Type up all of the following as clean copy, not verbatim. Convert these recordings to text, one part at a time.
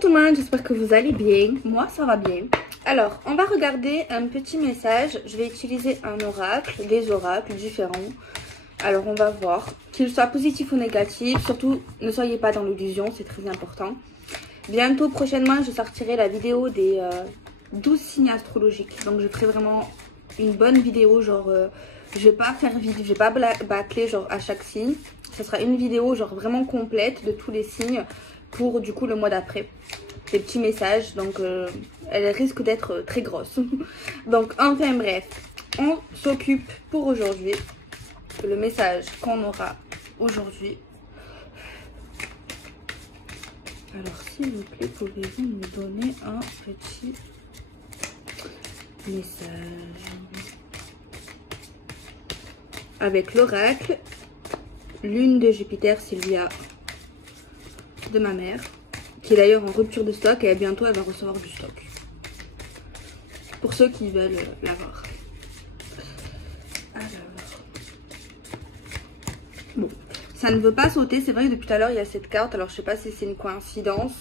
Bonjour tout le monde, j'espère que vous allez bien. Moi ça va bien. Alors on va regarder un petit message. Je vais utiliser un oracle, des oracles différents. Alors on va voir, qu'il soit positif ou négatif. Surtout ne soyez pas dans l'illusion, c'est très important. Bientôt prochainement je sortirai la vidéo des 12 signes astrologiques. Donc je ferai vraiment une bonne vidéo, genre je vais pas faire vite, je vais pas bâcler genre à chaque signe. Ce sera une vidéo genre vraiment complète de tous les signes pour du coup le mois d'après. Des petits messages, donc elle risque d'être très grosse. Donc enfin bref, on s'occupe pour aujourd'hui. Le message qu'on aura aujourd'hui. Alors s'il vous plaît, pouvez-vous nous donner un petit message avec l'oracle lune de Jupiter Sylvia de ma mère, qui est d'ailleurs en rupture de stock et bientôt elle va recevoir du stock pour ceux qui veulent l'avoir. Alors bon, ça ne veut pas sauter, c'est vrai que depuis tout à l'heure il y a cette carte, alors je sais pas si c'est une coïncidence.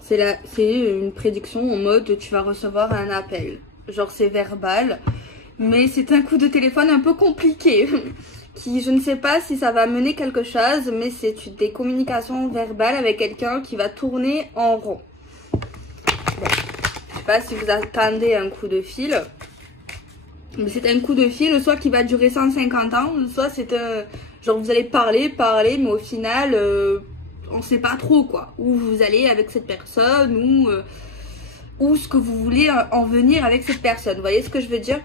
C'est une prédiction en mode tu vas recevoir un appel, genre c'est verbal, mais c'est un coup de téléphone un peu compliqué qui, je ne sais pas si ça va mener quelque chose, mais c'est des communications verbales avec quelqu'un qui va tourner en rond. Bon, je sais pas si vous attendez un coup de fil, mais c'est un coup de fil soit qui va durer 150 ans, soit c'est genre vous allez parler, mais au final on sait pas trop quoi, où vous allez avec cette personne, ou ce que vous voulez en venir avec cette personne. Vous voyez ce que je veux dire?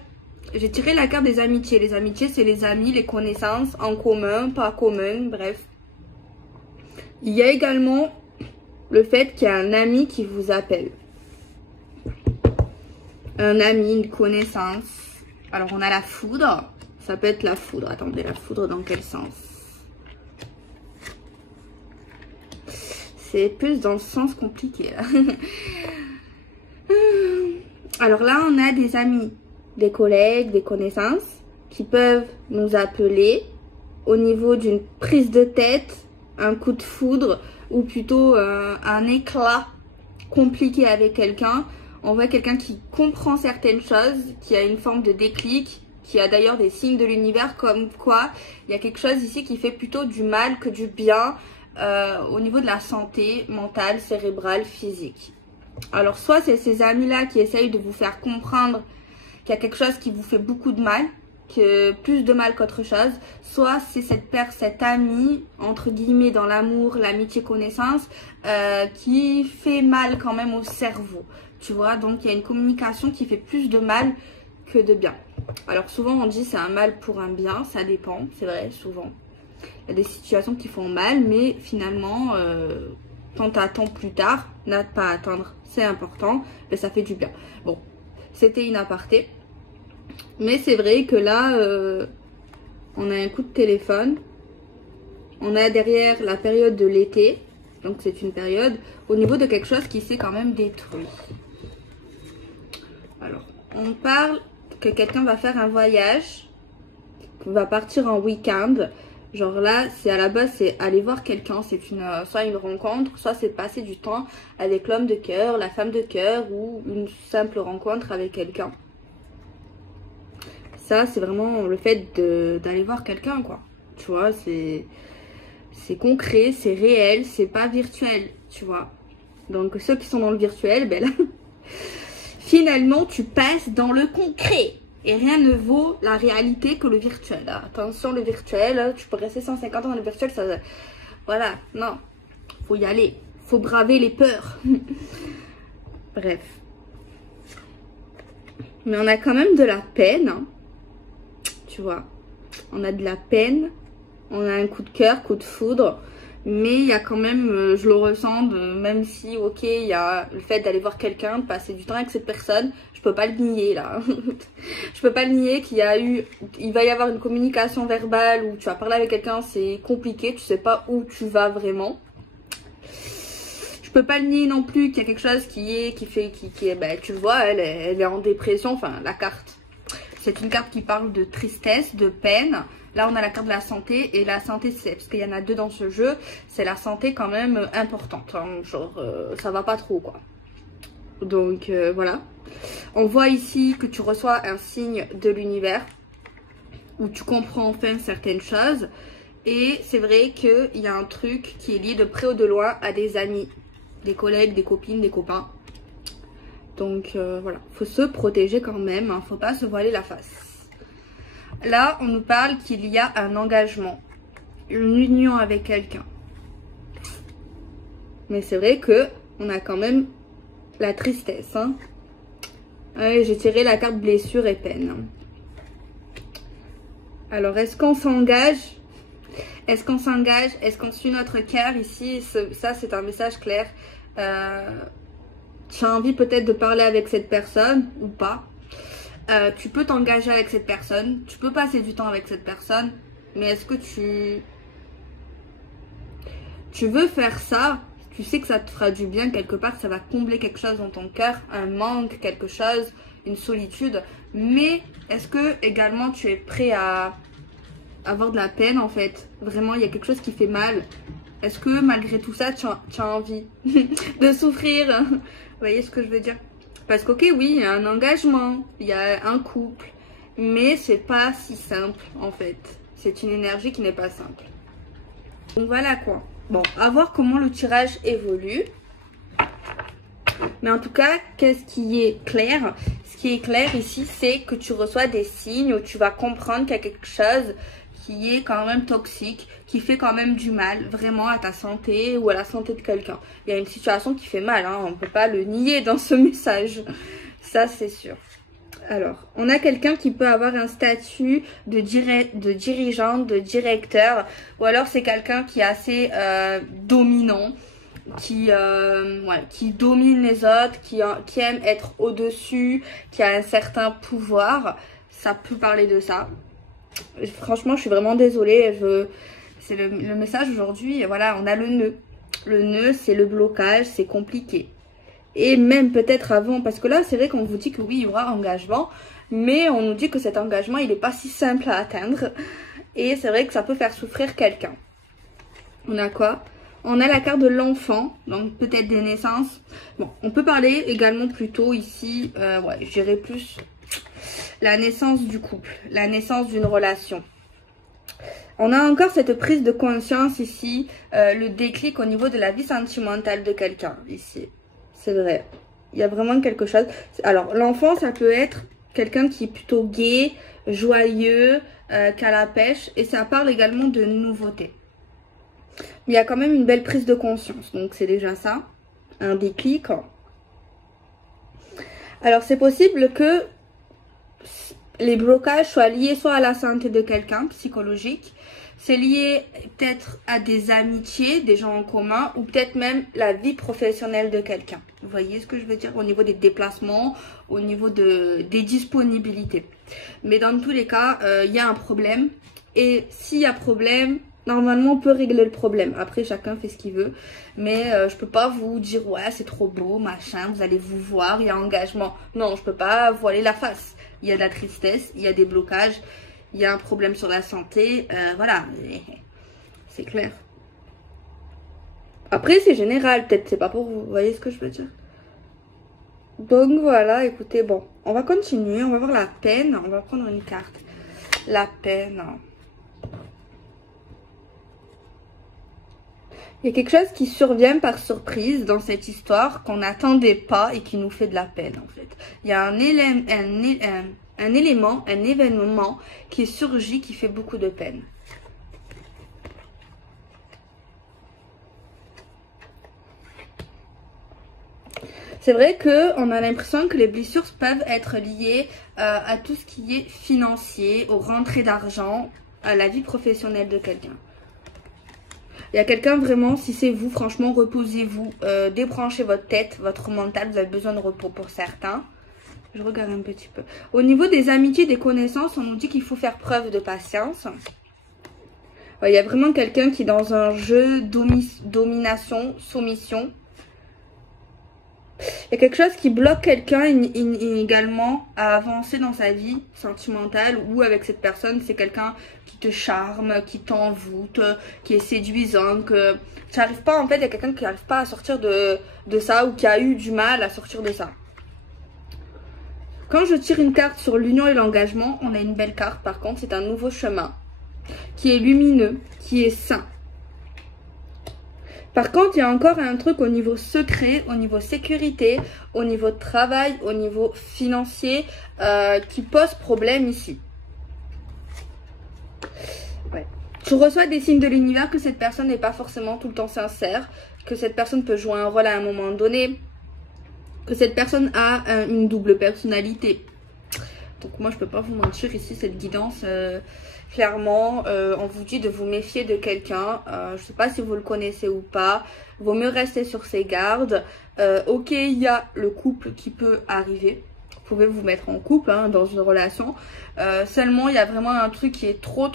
J'ai tiré la carte des amitiés. Les amitiés, c'est les amis, les connaissances en commun, pas commun, bref. Il y a également le fait qu'il y a un ami qui vous appelle. Un ami, une connaissance. Alors, on a la foudre. Ça peut être la foudre. Attendez, la foudre dans quel sens? C'est plus dans le sens compliqué, là. Alors là, on a des amis, des collègues, des connaissances qui peuvent nous appeler au niveau d'une prise de tête, un coup de foudre ou plutôt un éclat compliqué avec quelqu'un. On voit quelqu'un qui comprend certaines choses, qui a une forme de déclic, qui a d'ailleurs des signes de l'univers comme quoi il y a quelque chose ici qui fait plutôt du mal que du bien au niveau de la santé mentale, cérébrale, physique. Alors soit c'est ces amis-là qui essayent de vous faire comprendre qu'il y a quelque chose qui vous fait beaucoup de mal, que plus de mal qu'autre chose, soit c'est cette amie, entre guillemets, dans l'amour, l'amitié, connaissance, qui fait mal quand même au cerveau, tu vois. Donc il y a une communication qui fait plus de mal que de bien. Alors souvent on dit c'est un mal pour un bien, ça dépend, c'est vrai, souvent. Il y a des situations qui font mal, mais finalement, quand tu attends plus tard, n'a pas à attendre, c'est important, mais ça fait du bien. Bon, c'était une aparté. Mais c'est vrai que là, on a un coup de téléphone. On a derrière la période de l'été. Donc c'est une période au niveau de quelque chose qui s'est quand même détruit. Alors, on parle que quelqu'un va faire un voyage, va partir en week-end. Genre là, c'est à la base, c'est aller voir quelqu'un. C'est soit une rencontre, soit c'est passer du temps avec l'homme de cœur, la femme de cœur, ou une simple rencontre avec quelqu'un. Ça, c'est vraiment le fait d'aller voir quelqu'un, quoi. Tu vois, c'est concret, c'est réel, c'est pas virtuel, tu vois. Donc, ceux qui sont dans le virtuel, ben là, finalement, tu passes dans le concret. Et rien ne vaut la réalité que le virtuel. Hein. Attention, le virtuel, tu peux rester 150 ans dans le virtuel, ça... Voilà, non. Faut y aller. Faut braver les peurs. Bref. Mais on a quand même de la peine, hein. Tu vois, on a de la peine, on a un coup de cœur, coup de foudre, mais il y a quand même, je le ressens, même si, ok, il y a le fait d'aller voir quelqu'un, de passer du temps avec cette personne, je peux pas le nier là. Je peux pas le nier il va y avoir une communication verbale où tu vas parler avec quelqu'un, c'est compliqué, tu sais pas où tu vas vraiment. Je peux pas le nier non plus qu'il y a quelque chose qui est, ben, tu vois, elle est en dépression, enfin la carte. c'est une carte qui parle de tristesse, de peine. Là, on a la carte de la santé. Et la santé, c'est parce qu'il y en a deux dans ce jeu. C'est la santé quand même importante. Hein, genre, ça va pas trop, quoi. Donc, voilà. On voit ici que tu reçois un signe de l'univers. Où tu comprends enfin certaines choses. Et c'est vrai qu'il y a un truc qui est lié de près ou de loin à des amis. Des collègues, des copines, des copains. Donc, voilà. Faut se protéger quand même. Hein, faut pas se voiler la face. Là, on nous parle qu'il y a un engagement, une union avec quelqu'un. Mais c'est vrai que on a quand même la tristesse. Hein. Ouais, j'ai tiré la carte blessure et peine. Alors, est-ce qu'on s'engage? Est-ce qu'on s'engage? Est-ce qu'on suit notre cœur ici? Ça, c'est un message clair. Tu as envie peut-être de parler avec cette personne ou pas. Tu peux t'engager avec cette personne, tu peux passer du temps avec cette personne, mais est-ce que tu veux faire ça? Tu sais que ça te fera du bien quelque part, ça va combler quelque chose dans ton cœur, un manque, quelque chose, une solitude, mais est-ce que également tu es prêt à avoir de la peine en fait? Vraiment, il y a quelque chose qui fait mal. Est-ce que malgré tout ça, tu as envie de souffrir? Vous voyez ce que je veux dire? Parce que, ok, oui, il y a un engagement, il y a un couple, mais c'est pas si simple, en fait. C'est une énergie qui n'est pas simple. Donc voilà quoi. Bon, à voir comment le tirage évolue. Mais en tout cas, qu'est-ce qui est clair? Ce qui est clair ici, c'est que tu reçois des signes où tu vas comprendre qu'il y a quelque chose qui est quand même toxique, qui fait quand même du mal vraiment à ta santé ou à la santé de quelqu'un. Il y a une situation qui fait mal, hein, on ne peut pas le nier dans ce message. Ça, c'est sûr. Alors, on a quelqu'un qui peut avoir un statut de dirigeant, de directeur, ou alors c'est quelqu'un qui est assez dominant, qui domine les autres, qui aime être au-dessus, qui a un certain pouvoir. Ça peut parler de ça. Franchement, je suis vraiment désolée. C'est le message aujourd'hui. Voilà, on a le nœud. Le nœud, c'est le blocage, c'est compliqué. Et même peut-être avant, parce que là, c'est vrai qu'on vous dit que oui, il y aura engagement, mais on nous dit que cet engagement, il n'est pas si simple à atteindre. Et c'est vrai que ça peut faire souffrir quelqu'un. On a quoi? On a la carte de l'enfant, donc peut-être des naissances. Bon, on peut parler également plutôt ici, ouais, je dirais plus la naissance du couple, la naissance d'une relation. On a encore cette prise de conscience ici, le déclic au niveau de la vie sentimentale de quelqu'un ici. C'est vrai, il y a vraiment quelque chose. Alors, l'enfant, ça peut être quelqu'un qui est plutôt gai, joyeux, qui a la pêche. Et ça parle également de nouveauté. Mais il y a quand même une belle prise de conscience. Donc, c'est déjà ça, un déclic. Alors, c'est possible que les blocages soient liés soit à la santé de quelqu'un, psychologique. C'est lié peut-être à des amitiés, des gens en commun, ou peut-être même la vie professionnelle de quelqu'un. Vous voyez ce que je veux dire au niveau des déplacements, au niveau des disponibilités. Mais dans tous les cas, il y a un problème. Et s'il y a problème, normalement on peut régler le problème. Après, chacun fait ce qu'il veut. Mais je peux pas vous dire, ouais, c'est trop beau, machin, vous allez vous voir, il y a engagement. Non, je peux pas voiler la face. Il y a de la tristesse, il y a des blocages. Il y a un problème sur la santé, voilà, c'est clair. Après, c'est général, peut-être c'est pas pour vous, vous voyez ce que je veux dire? Donc voilà, écoutez, bon, on va continuer, on va voir la peine, on va prendre une carte. La peine. Il y a quelque chose qui survient par surprise dans cette histoire qu'on n'attendait pas et qui nous fait de la peine en fait. Il y a un événement qui surgit, qui fait beaucoup de peine. C'est vrai qu'on a l'impression que les blessures peuvent être liées à tout ce qui est financier, aux rentrées d'argent, à la vie professionnelle de quelqu'un. Il y a quelqu'un vraiment, si c'est vous, franchement, reposez-vous, débranchez votre tête, votre mental, vous avez besoin de repos pour certains. Je regarde un petit peu. Au niveau des amitiés, des connaissances, on nous dit qu'il faut faire preuve de patience. Il y a vraiment quelqu'un qui est dans un jeu domination, soumission. Il y a quelque chose qui bloque quelqu'un également à avancer dans sa vie sentimentale ou avec cette personne. C'est quelqu'un qui te charme, qui t'envoûte, qui est séduisant, que tu n'arrives pas, en fait, il y a quelqu'un qui n'arrive pas à sortir de ça ou qui a eu du mal à sortir de ça. Quand je tire une carte sur l'union et l'engagement, on a une belle carte. Par contre, c'est un nouveau chemin qui est lumineux, qui est sain. Par contre, il y a encore un truc au niveau secret, au niveau sécurité, au niveau travail, au niveau financier qui pose problème ici. Ouais. Je reçois des signes de l'univers que cette personne n'est pas forcément tout le temps sincère, que cette personne peut jouer un rôle à un moment donné, que cette personne a une double personnalité. Donc moi, je peux pas vous mentir ici, cette guidance... clairement, on vous dit de vous méfier de quelqu'un. Je sais pas si vous le connaissez ou pas. Vaut mieux rester sur ses gardes. Ok, il y a le couple qui peut arriver. Vous pouvez vous mettre en couple dans une relation. Seulement, il y a vraiment un truc qui est trop.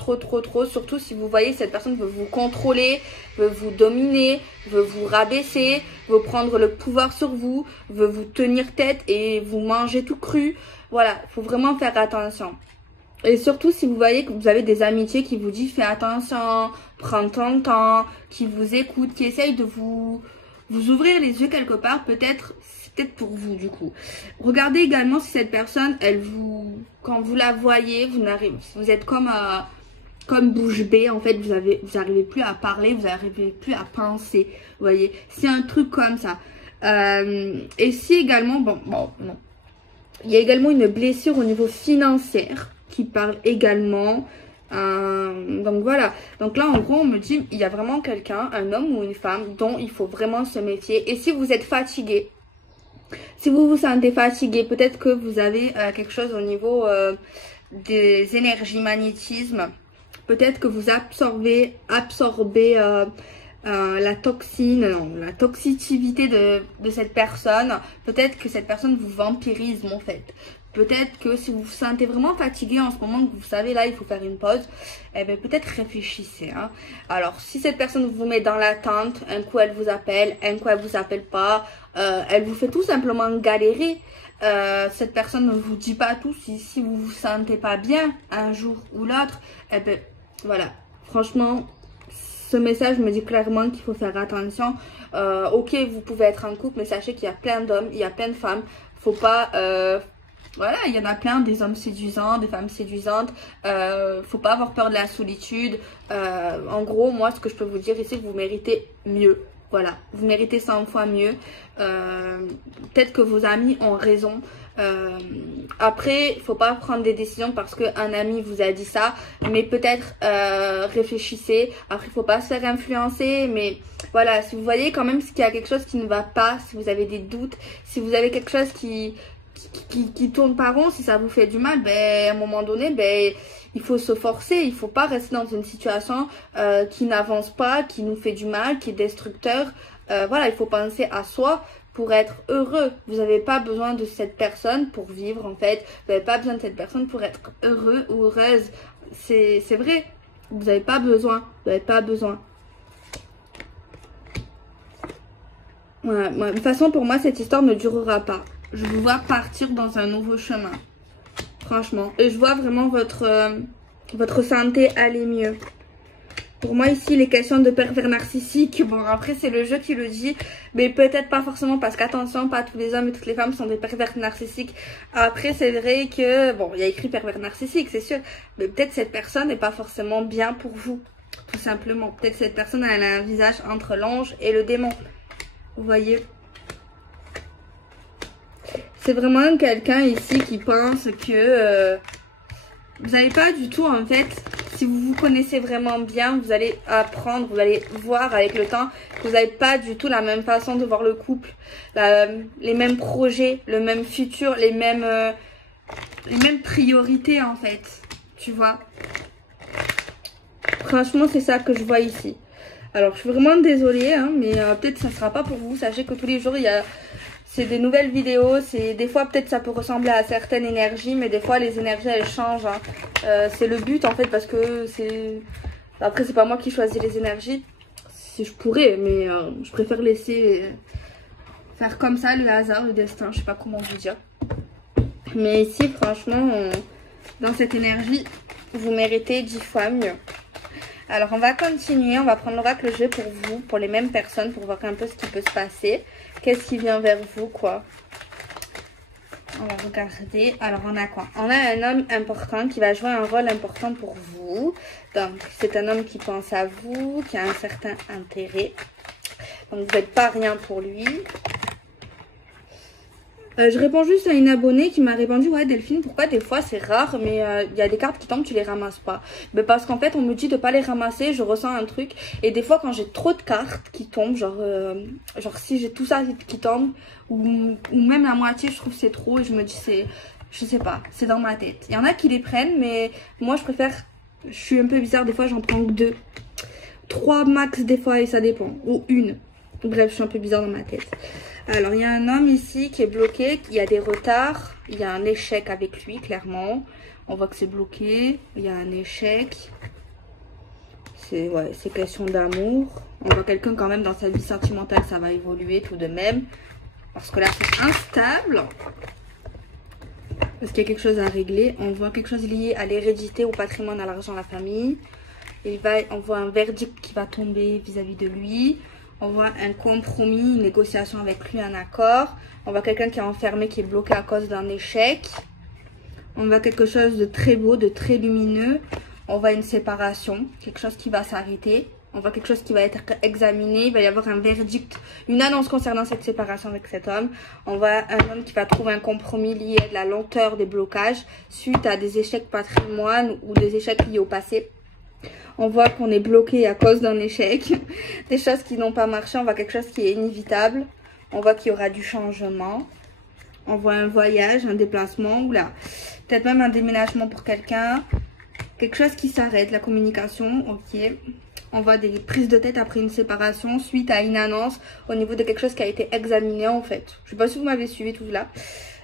Surtout si vous voyez que cette personne veut vous contrôler, veut vous dominer, veut vous rabaisser, veut prendre le pouvoir sur vous, veut vous tenir tête et vous manger tout cru. Voilà, il faut vraiment faire attention. Et surtout, si vous voyez que vous avez des amitiés qui vous disent « fais attention, prends ton temps », qui vous écoutent, qui essayent de vous ouvrir les yeux quelque part, peut-être, c'est peut-être pour vous du coup. Regardez également si cette personne, quand vous la voyez, vous êtes comme bouche bée, en fait, vous n'arrivez plus à parler, vous n'arrivez plus à penser, vous voyez. C'est un truc comme ça. Et si également, non. Il y a également une blessure au niveau financier qui parle également. Donc voilà. Donc là, en gros, on me dit, il y a vraiment quelqu'un, un homme ou une femme, dont il faut vraiment se méfier. Et si vous êtes fatigué, si vous vous sentez fatigué, peut-être que vous avez quelque chose au niveau des énergies magnétisme. Peut-être que vous absorbez la toxine, la toxicité de cette personne. Peut-être que cette personne vous vampirise en fait. Peut-être que si vous vous sentez vraiment fatigué en ce moment, que vous savez là il faut faire une pause, eh bien peut-être réfléchissez. Alors si cette personne vous met dans l'attente, un coup elle vous appelle, un coup elle vous appelle pas, elle vous fait tout simplement galérer. Cette personne ne vous dit pas tout. Si vous vous sentez pas bien un jour ou l'autre, eh bien voilà, franchement ce message me dit clairement qu'il faut faire attention. Ok, vous pouvez être en couple, mais sachez qu'il y a plein d'hommes, il y a plein de femmes. Faut pas... voilà, il y en a plein, des hommes séduisants, des femmes séduisantes. Faut pas avoir peur de la solitude. En gros, moi, ce que je peux vous dire ici, vous méritez mieux. Voilà, vous méritez 100 fois mieux. Peut-être que vos amis ont raison. Après, il faut pas prendre des décisions parce qu'un ami vous a dit ça. Mais peut-être réfléchissez. Après, il faut pas se faire influencer. Mais voilà, si vous voyez quand même qu'il y a quelque chose qui ne va pas, si vous avez des doutes, si vous avez quelque chose qui tourne pas rond, si ça vous fait du mal, ben, à un moment donné, ben, il faut se forcer. Il faut pas rester dans une situation qui n'avance pas, qui nous fait du mal, qui est destructeur. Voilà, il faut penser à soi pour être heureux. Vous n'avez pas besoin de cette personne pour vivre en fait. Vous n'avez pas besoin de cette personne pour être heureux ou heureuse. C'est vrai. Vous n'avez pas besoin. Vous n'avez pas besoin. Voilà. De toute façon, pour moi, cette histoire ne durera pas. Je vous vois partir dans un nouveau chemin. Franchement. Et je vois vraiment votre santé aller mieux. Pour moi, ici, les questions de pervers narcissiques, bon, après, c'est le jeu qui le dit, mais peut-être pas forcément, parce qu'attention, pas tous les hommes et toutes les femmes sont des pervers narcissiques. Après, c'est vrai que, bon, il y a écrit pervers narcissique, c'est sûr, mais peut-être cette personne n'est pas forcément bien pour vous, tout simplement. Peut-être cette personne, elle a un visage entre l'ange et le démon. Vous voyez? C'est vraiment quelqu'un ici qui pense que vous n'avez pas du tout, en fait... Si vous vous connaissez vraiment bien, vous allez apprendre, vous allez voir avec le temps que vous n'avez pas du tout la même façon de voir le couple, les mêmes projets, le même futur, les mêmes priorités en fait, tu vois. Franchement, c'est ça que je vois ici. Alors, je suis vraiment désolée, hein, mais peut-être ça ne sera pas pour vous. Sachez que tous les jours, c'est des nouvelles vidéos. Des fois, peut-être ça peut ressembler à certaines énergies, mais des fois, les énergies, elles changent. Hein. C'est le but, en fait, parce que c'est... Après, c'est pas moi qui choisis les énergies. Si je pourrais, mais je préfère laisser faire comme ça, le hasard, le destin, je sais pas comment vous dire. Mais ici, franchement, dans cette énergie, vous méritez 10 fois mieux. Alors, on va continuer. On va prendre l'oracle jeu pour vous, pour les mêmes personnes, pour voir un peu ce qui peut se passer. Qu'est-ce qui vient vers vous, quoi. On va regarder. Alors, on a quoi? On a un homme important qui va jouer un rôle important pour vous. Donc, c'est un homme qui pense à vous, qui a un certain intérêt. Donc, vous n'êtes pas rien pour lui. Je réponds juste à une abonnée qui m'a répondu: ouais Delphine, pourquoi des fois c'est rare mais il y a des cartes qui tombent, tu les ramasses pas? Mais parce qu'en fait on me dit de pas les ramasser, je ressens un truc, et des fois quand j'ai trop de cartes qui tombent, genre si j'ai tout ça qui tombe, ou même la moitié, je trouve que c'est trop, et je me dis je sais pas, c'est dans ma tête. Il y en a qui les prennent, mais moi je préfère, je suis un peu bizarre, des fois j'en prends que 2, 3 max des fois, et ça dépend, ou une. Bref, je suis un peu bizarre dans ma tête. Alors, il y a un homme ici qui est bloqué, il y a des retards, il y a un échec avec lui, clairement. On voit que c'est bloqué, il y a un échec. C'est question d'amour. On voit quelqu'un quand même dans sa vie sentimentale, ça va évoluer tout de même. Parce que là, c'est instable. Parce qu'il y a quelque chose à régler. On voit quelque chose lié à l'hérédité, au patrimoine, à l'argent, à la famille. On voit un verdict qui va tomber vis-à-vis de lui. On voit un compromis, une négociation avec lui, un accord. On voit quelqu'un qui est enfermé, qui est bloqué à cause d'un échec. On voit quelque chose de très beau, de très lumineux. On voit une séparation, quelque chose qui va s'arrêter. On voit quelque chose qui va être examiné. Il va y avoir un verdict, une annonce concernant cette séparation avec cet homme. On voit un homme qui va trouver un compromis lié à la lenteur des blocages suite à des échecs patrimoine ou des échecs liés au passé. On voit qu'on est bloqué à cause d'un échec, des choses qui n'ont pas marché. On voit quelque chose qui est inévitable. On voit qu'il y aura du changement. On voit un voyage, un déplacement, ou là, peut-être même un déménagement pour quelqu'un. Quelque chose qui s'arrête, la communication, ok. On voit des prises de tête après une séparation suite à une annonce au niveau de quelque chose qui a été examiné en fait. Je ne sais pas si vous m'avez suivi tout là.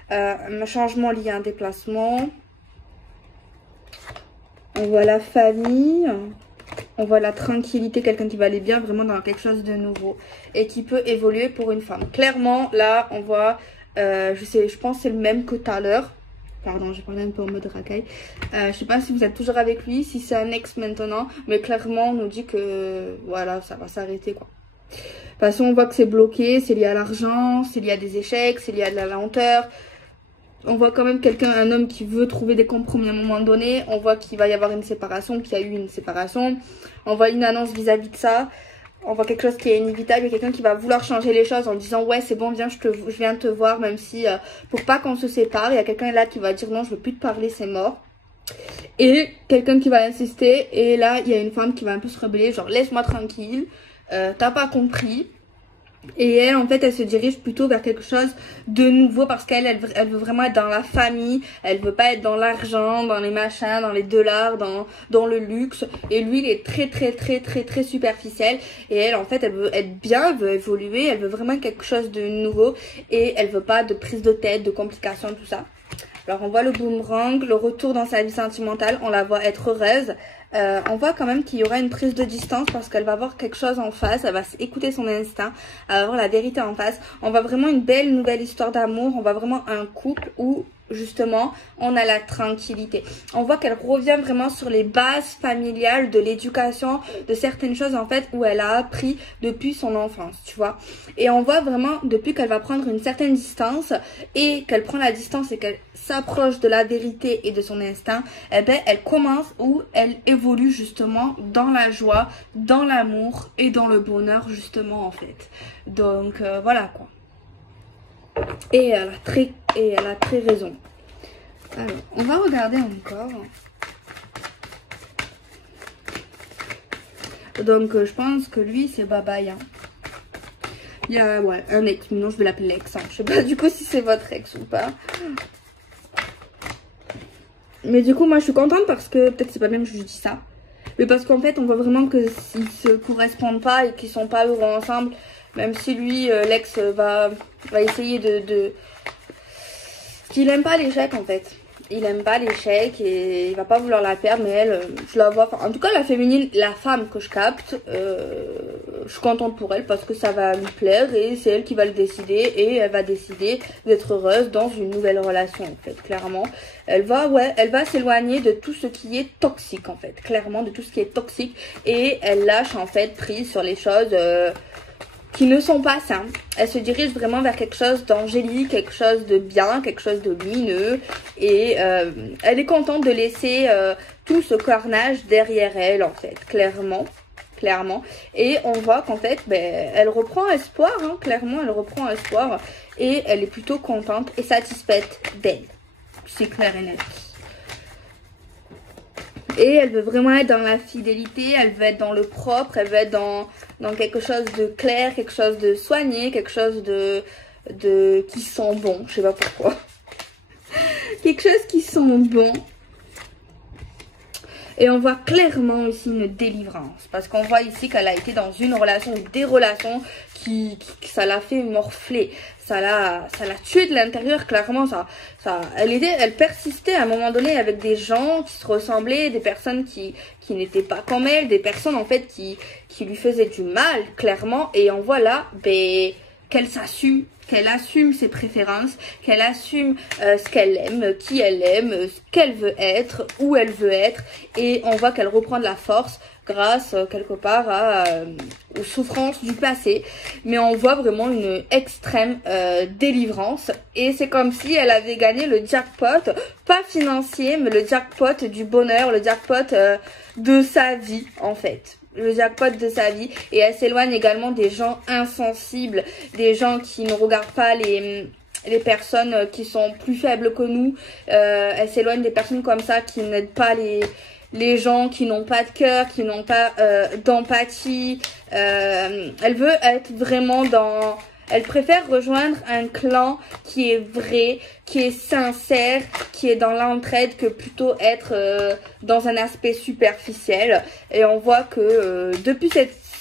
Un changement lié à un déplacement. On voit la famille, on voit la tranquillité, quelqu'un qui va aller bien vraiment dans quelque chose de nouveau et qui peut évoluer pour une femme. Clairement, là, on voit, je pense que c'est le même que tout à l'heure. Pardon, j'ai parlé un peu en mode racaille. Je sais pas si vous êtes toujours avec lui, si c'est un ex maintenant, mais clairement, on nous dit que, voilà, ça va s'arrêter, quoi. De toute façon, on voit que c'est bloqué, c'est lié à l'argent, c'est lié à des échecs, c'est lié à de la lenteur. On voit quand même un homme qui veut trouver des compromis à un moment donné. On voit qu'il va y avoir une séparation, qu'il y a eu une séparation. On voit une annonce vis-à-vis de ça. On voit quelque chose qui est inévitable. Il y a quelqu'un qui va vouloir changer les choses en disant: ouais, c'est bon, viens, je viens te voir, même si pour pas qu'on se sépare. Il y a quelqu'un là qui va dire: non, je veux plus te parler, c'est mort. Et quelqu'un qui va insister. Et là, il y a une femme qui va un peu se rebeller, genre: laisse-moi tranquille, t'as pas compris. Et elle, en fait, elle se dirige plutôt vers quelque chose de nouveau parce qu'elle veut vraiment être dans la famille. Elle veut pas être dans l'argent, dans les machins, dans les dollars, dans le luxe. Et lui, il est très superficiel. Et elle, en fait, elle veut être bien, elle veut évoluer, elle veut vraiment quelque chose de nouveau. Et elle veut pas de prise de tête, de complications, tout ça. Alors, on voit le boomerang, le retour dans sa vie sentimentale. On la voit être heureuse. On voit quand même qu'il y aura une prise de distance parce qu'elle va voir quelque chose en face, elle va écouter son instinct, elle va voir la vérité en face. On voit vraiment une belle nouvelle histoire d'amour, on voit vraiment un couple où justement on a la tranquillité. On voit qu'elle revient vraiment sur les bases familiales de l'éducation, de certaines choses en fait où elle a appris depuis son enfance, tu vois. Et on voit vraiment depuis qu'elle va prendre une certaine distance et qu'elle prend la distance et qu'elle s'approche de la vérité et de son instinct, eh ben elle commence ou elle évolue justement dans la joie, dans l'amour et dans le bonheur justement en fait. Donc voilà quoi. Et elle a très raison. Alors, on va regarder encore. Donc, je pense que lui, c'est Babaya. Il y a, ouais, un ex. Mais non, je vais l'appeler l'ex. Hein. Je sais pas du coup si c'est votre ex ou pas. Mais du coup, moi, je suis contente parce que, peut-être c'est pas bien que je dis ça. Mais parce qu'en fait, on voit vraiment que s'ils se correspondent pas et qu'ils sont pas heureux ensemble. Même si lui, l'ex, va essayer qu'il aime pas l'échec en fait. il aime pas l'échec et il va pas vouloir la perdre, mais elle, je la vois, en tout cas la féminine, la femme que je capte, je suis contente pour elle parce que ça va lui plaire et c'est elle qui va le décider et elle va décider d'être heureuse dans une nouvelle relation en fait, clairement. Elle va s'éloigner de tout ce qui est toxique en fait, clairement de tout ce qui est toxique et elle lâche en fait prise sur les choses qui ne sont pas sains. Elle se dirige vraiment vers quelque chose d'angélique, quelque chose de bien, quelque chose de lumineux. Et elle est contente de laisser tout ce carnage derrière elle, en fait, clairement. Et on voit qu'en fait, ben, elle reprend espoir, hein, clairement, elle reprend espoir. Et elle est plutôt contente et satisfaite d'elle. C'est clair et net. Et elle veut vraiment être dans la fidélité, elle veut être dans le propre, elle veut être dans quelque chose de clair, quelque chose de soigné, quelque chose de qui sent bon, je sais pas pourquoi. Quelque chose qui sent bon. Et on voit clairement ici une délivrance. Parce qu'on voit ici qu'elle a été dans une relation ou des relations qui ça l'a fait morfler. Ça l'a tué de l'intérieur, clairement. Elle persistait à un moment donné avec des gens qui se ressemblaient, des personnes qui n'étaient pas comme elle, des personnes en fait qui lui faisaient du mal, clairement. Et on voit là qu'elle s'assume. Qu'elle assume ses préférences, qu'elle assume ce qu'elle aime, qui elle aime, ce qu'elle veut être, où elle veut être. Et on voit qu'elle reprend de la force grâce quelque part aux souffrances du passé. Mais on voit vraiment une extrême délivrance. Et c'est comme si elle avait gagné le jackpot, pas financier, mais le jackpot du bonheur, le jackpot de sa vie en fait. Le jackpot de sa vie. Et elle s'éloigne également des gens insensibles, des gens qui ne regardent pas les personnes qui sont plus faibles que nous. Elle s'éloigne des personnes comme ça qui n'aident pas les gens qui n'ont pas de cœur, qui n'ont pas d'empathie. Elle veut être vraiment dans... Elle préfère rejoindre un clan qui est vrai, qui est sincère, qui est dans l'entraide que plutôt être dans un aspect superficiel. Et on voit que depuis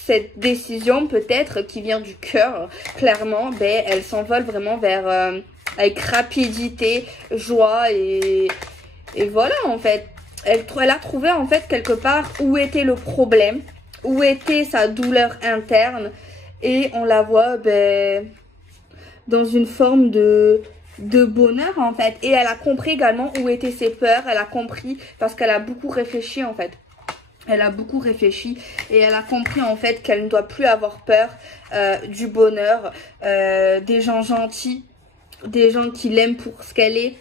cette décision peut-être qui vient du cœur, clairement, ben, elle s'envole vraiment vers avec rapidité, joie et voilà en fait. Elle a trouvé en fait quelque part où était le problème, où était sa douleur interne. Et on la voit dans une forme de bonheur en fait. Et elle a compris également où étaient ses peurs. Elle a compris parce qu'elle a beaucoup réfléchi en fait. Elle a beaucoup réfléchi et elle a compris en fait qu'elle ne doit plus avoir peur du bonheur, des gens gentils, des gens qui l'aiment pour ce qu'elle est.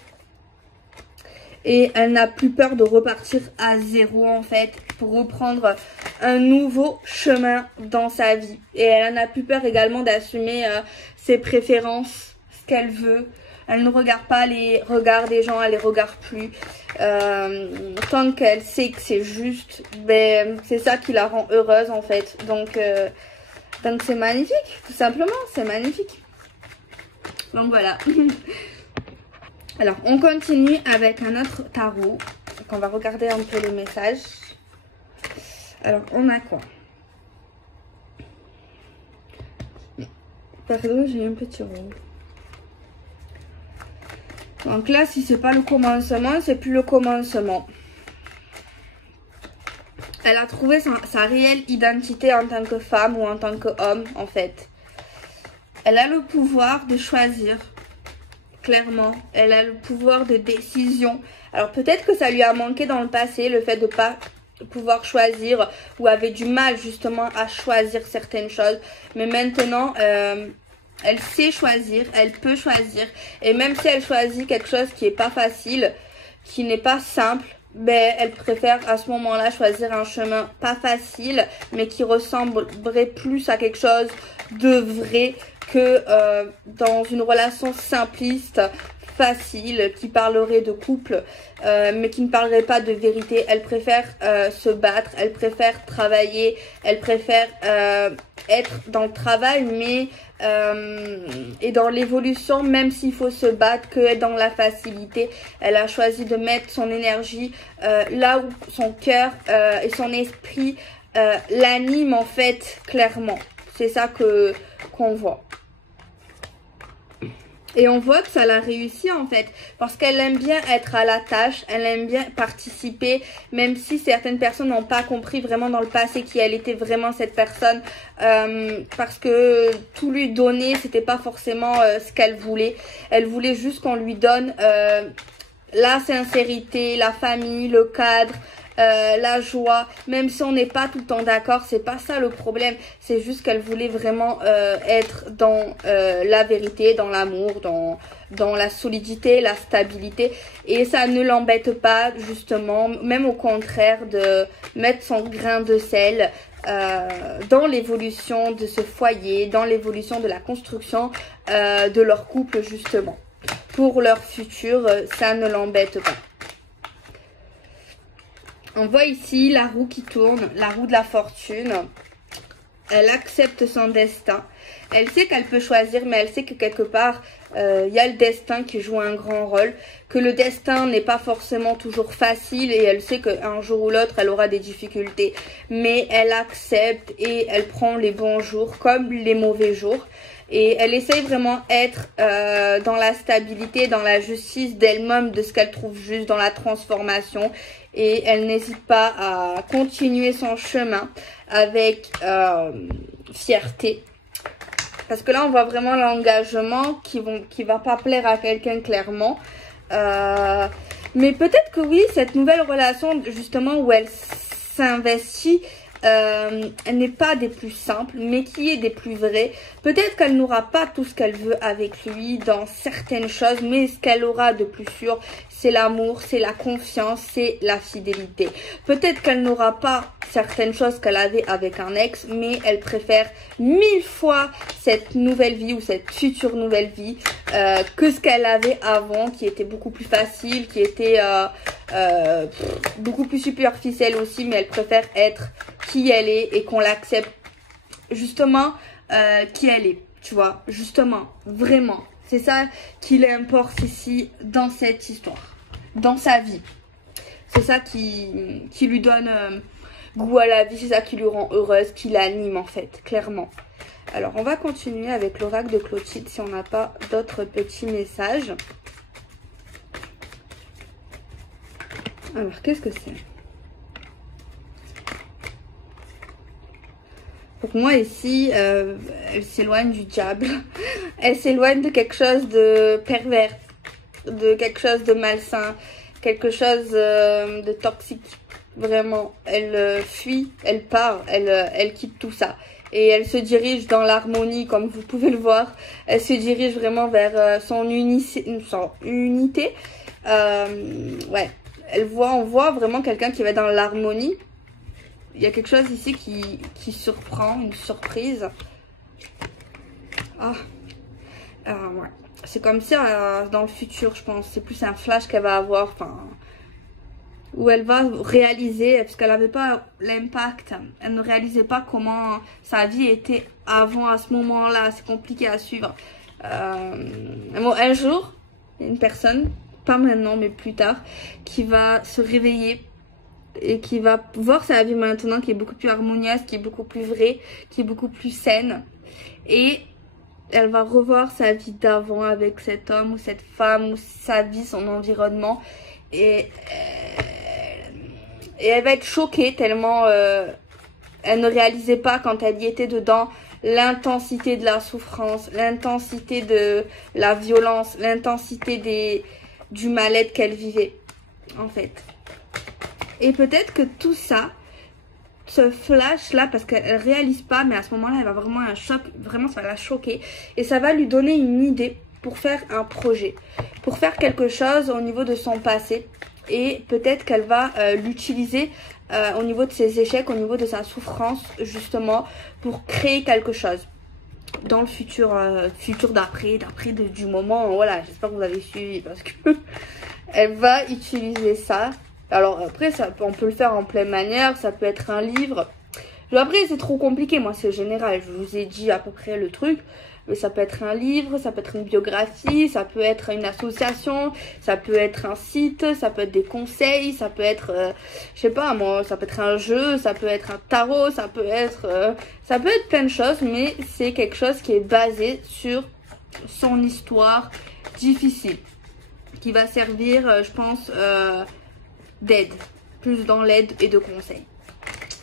Et elle n'a plus peur de repartir à zéro en fait pour reprendre un nouveau chemin dans sa vie. Et elle n'a plus peur également d'assumer ses préférences, ce qu'elle veut. Elle ne regarde pas les regards des gens, elle les regarde plus. Tant qu'elle sait que c'est juste, ben, c'est ça qui la rend heureuse en fait. Donc c'est magnifique, tout simplement, c'est magnifique. Donc voilà. Alors, on continue avec un autre tarot. Donc, on va regarder un peu les messages. Alors, on a quoi? Pardon, j'ai un petit rond. Donc là, si c'est pas le commencement, c'est plus le commencement. Elle a trouvé sa réelle identité en tant que femme ou en tant qu'homme, en fait. Elle a le pouvoir de choisir. Clairement, elle a le pouvoir de décision. Alors peut-être que ça lui a manqué dans le passé, le fait de pas pouvoir choisir ou avait du mal justement à choisir certaines choses. Mais maintenant, elle sait choisir, elle peut choisir. Et même si elle choisit quelque chose qui est pas facile, qui n'est pas simple, ben, elle préfère à ce moment-là choisir un chemin pas facile, mais qui ressemblerait plus à quelque chose de vrai que dans une relation simpliste, facile, qui parlerait de couple, mais qui ne parlerait pas de vérité. Elle préfère se battre, elle préfère travailler, elle préfère être dans le travail, mais et dans l'évolution, même s'il faut se battre, que être dans la facilité. Elle a choisi de mettre son énergie là où son cœur et son esprit l'animent en fait, clairement. C'est ça qu'on voit. Et on voit que ça l'a réussi en fait, parce qu'elle aime bien être à la tâche, elle aime bien participer, même si certaines personnes n'ont pas compris vraiment dans le passé qui elle était vraiment cette personne, parce que tout lui donner, c'était pas forcément ce qu'elle voulait. Elle voulait juste qu'on lui donne la sincérité, la famille, le cadre, la joie, même si on n'est pas tout le temps d'accord, c'est pas ça le problème, c'est juste qu'elle voulait vraiment être dans la vérité, dans l'amour, dans la solidité, la stabilité, et ça ne l'embête pas justement, même au contraire, de mettre son grain de sel dans l'évolution de ce foyer, dans l'évolution de la construction de leur couple justement. Pour leur futur, ça ne l'embête pas. On voit ici la roue qui tourne, la roue de la fortune. Elle accepte son destin. Elle sait qu'elle peut choisir, mais elle sait que quelque part, il y a le destin qui joue un grand rôle. Que le destin n'est pas forcément toujours facile et elle sait qu'un jour ou l'autre, elle aura des difficultés. Mais elle accepte et elle prend les bons jours comme les mauvais jours. Et elle essaye vraiment d'être dans la stabilité, dans la justice d'elle-même, de ce qu'elle trouve juste, dans la transformation. Et elle n'hésite pas à continuer son chemin avec fierté. Parce que là, on voit vraiment l'engagement qui va pas plaire à quelqu'un clairement. Mais peut-être que oui, cette nouvelle relation, justement, où elle s'investit, elle n'est pas des plus simples, mais qui est des plus vraies. Peut-être qu'elle n'aura pas tout ce qu'elle veut avec lui dans certaines choses, mais ce qu'elle aura de plus sûr, c'est l'amour, c'est la confiance, c'est la fidélité. Peut-être qu'elle n'aura pas certaines choses qu'elle avait avec un ex, mais elle préfère 1000 fois cette nouvelle vie ou cette future nouvelle vie que ce qu'elle avait avant, qui était beaucoup plus facile, qui était beaucoup plus superficielle aussi, mais elle préfère être qui elle est et qu'on l'accepte justement qui elle est, tu vois, justement, vraiment. C'est ça qui l'importe ici dans cette histoire, dans sa vie. C'est ça qui lui donne goût à la vie, c'est ça qui lui rend heureuse, qui l'anime en fait, clairement. Alors, on va continuer avec l'oracle de Clotilde si on n'a pas d'autres petits messages. Alors, qu'est-ce que c'est ? Pour moi ici, elle s'éloigne du diable. Elle s'éloigne de quelque chose de pervers, de quelque chose de malsain, quelque chose de toxique. Vraiment, elle fuit, elle part, elle quitte tout ça. Et elle se dirige dans l'harmonie, comme vous pouvez le voir. Elle se dirige vraiment vers son unité. Ouais, on voit vraiment quelqu'un qui va dans l'harmonie. Il y a quelque chose ici qui surprend, une surprise. Ah, ouais. C'est comme si dans le futur, je pense. C'est plus un flash qu'elle va avoir, enfin, où elle va réaliser, parce qu'elle n'avait pas l'impact. Elle ne réalisait pas comment sa vie était avant, à ce moment-là. C'est compliqué à suivre. Bon, un jour, il y a une personne, pas maintenant, mais plus tard, qui va se réveiller et qui va voir sa vie maintenant, qui est beaucoup plus harmonieuse, qui est beaucoup plus vraie, qui est beaucoup plus saine. Et elle va revoir sa vie d'avant avec cet homme ou cette femme, ou sa vie, son environnement. Et elle va être choquée tellement elle ne réalisait pas quand elle y était dedans l'intensité de la souffrance, l'intensité de la violence, l'intensité du mal-être qu'elle vivait en fait. Et peut-être que tout ça, ce flash là, parce qu'elle réalise pas, mais à ce moment là elle va vraiment un choc, vraiment ça va la choquer, et ça va lui donner une idée pour faire un projet, pour faire quelque chose au niveau de son passé. Et peut-être qu'elle va l'utiliser au niveau de ses échecs, au niveau de sa souffrance justement, pour créer quelque chose dans le futur, d'après du moment. Voilà, j'espère que vous avez suivi, parce que elle va utiliser ça. Alors après, on peut le faire en pleine manière, ça peut être un livre. Après, c'est trop compliqué, moi c'est général, je vous ai dit à peu près le truc. Mais ça peut être un livre, ça peut être une biographie, ça peut être une association, ça peut être un site, ça peut être des conseils, ça peut être, je sais pas moi, ça peut être un jeu, ça peut être un tarot, ça peut être plein de choses, mais c'est quelque chose qui est basé sur son histoire difficile, qui va servir, je pense, d'aide, plus dans l'aide et de conseil.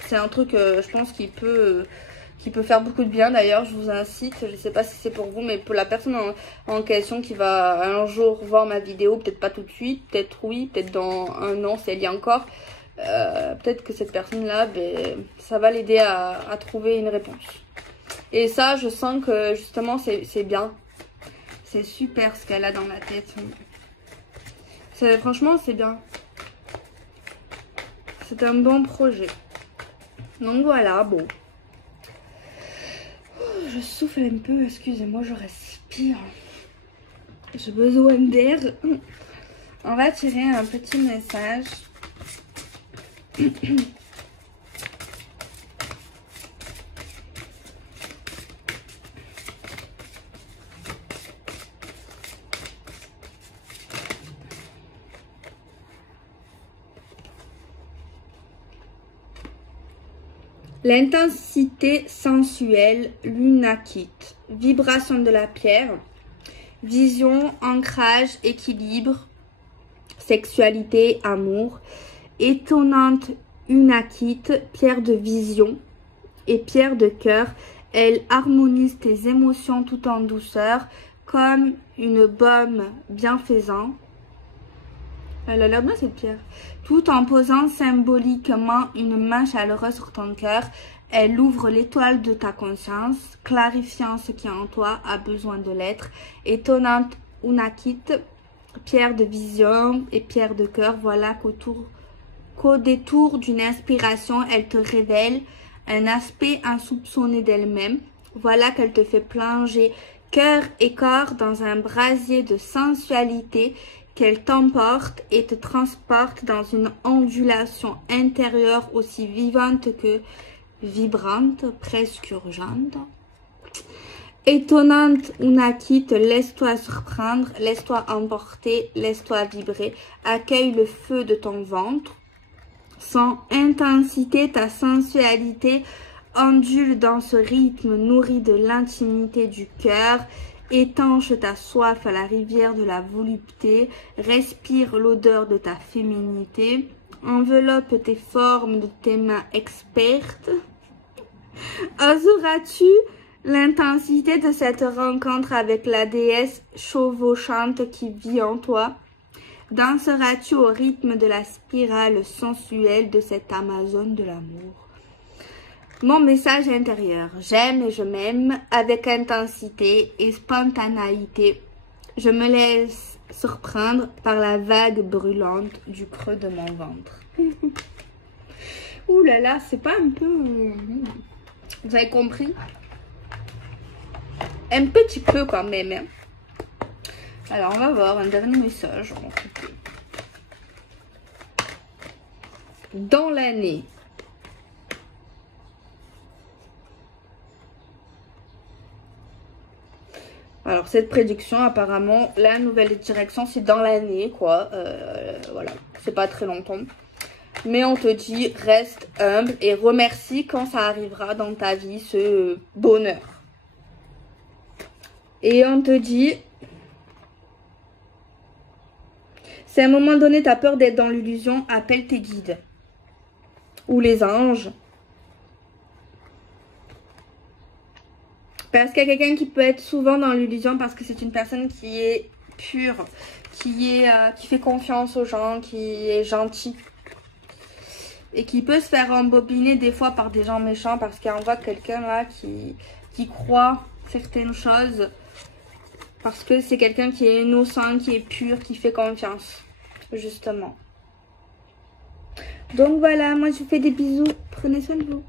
C'est un truc, je pense, qui peut faire beaucoup de bien. D'ailleurs, je vous incite, je ne sais pas si c'est pour vous, mais pour la personne en question qui va un jour voir ma vidéo, peut-être pas tout de suite, peut-être oui, peut-être dans un an si elle y est encore, peut-être que cette personne-là, ben, ça va l'aider à trouver une réponse. Et ça, je sens que justement, c'est bien. C'est super ce qu'elle a dans la tête. Franchement, c'est bien. C'est un bon projet. Donc voilà, bon. Je souffle un peu, excusez-moi, je respire. J'ai besoin d'air. On va tirer un petit message. L'intensité sensuelle, lunakite, vibration de la pierre, vision, ancrage, équilibre, sexualité, amour, étonnante unakite, pierre de vision et pierre de cœur. Elle harmonise tes émotions tout en douceur, comme une baume bienfaisant. Elle a l'air bien cette pierre. Tout en posant symboliquement une main chaleureuse sur ton cœur, elle ouvre l'étoile de ta conscience, clarifiant ce qui en toi a besoin de l'être. Étonnante unakite, pierre de vision et pierre de cœur. Voilà qu'au détour d'une inspiration, elle te révèle un aspect insoupçonné d'elle-même. Voilà qu'elle te fait plonger cœur et corps dans un brasier de sensualité, qu'elle t'emporte et te transporte dans une ondulation intérieure aussi vivante que vibrante, presque urgente. Étonnante unakite, laisse-toi surprendre, laisse-toi emporter, laisse-toi vibrer, accueille le feu de ton ventre. Sans intensité, ta sensualité ondule dans ce rythme nourri de l'intimité du cœur. Étanche ta soif à la rivière de la volupté, respire l'odeur de ta féminité, enveloppe tes formes de tes mains expertes. Oseras-tu l'intensité de cette rencontre avec la déesse chevauchante qui vit en toi? Danseras-tu au rythme de la spirale sensuelle de cette Amazone de l'amour? Mon message intérieur, j'aime et je m'aime avec intensité et spontanéité. Je me laisse surprendre par la vague brûlante du creux de mon ventre. Ouh là là, c'est pas un peu... Vous avez compris? Un petit peu quand même. Hein. Alors on va voir un dernier message. Dans l'année. Alors cette prédiction, apparemment, la nouvelle direction, c'est dans l'année, quoi. Voilà, c'est pas très longtemps. Mais on te dit, reste humble et remercie quand ça arrivera dans ta vie, ce bonheur. Et on te dit, si à un moment donné, tu as peur d'être dans l'illusion, appelle tes guides. Ou les anges. Parce qu'il y a quelqu'un qui peut être souvent dans l'illusion parce que c'est une personne qui est pure, qui fait confiance aux gens, qui est gentil. Et qui peut se faire embobiner des fois par des gens méchants parce qu'on voit quelqu'un là qui croit certaines choses. Parce que c'est quelqu'un qui est innocent, qui est pur, qui fait confiance. Justement. Donc voilà, moi je vous fais des bisous. Prenez soin de vous.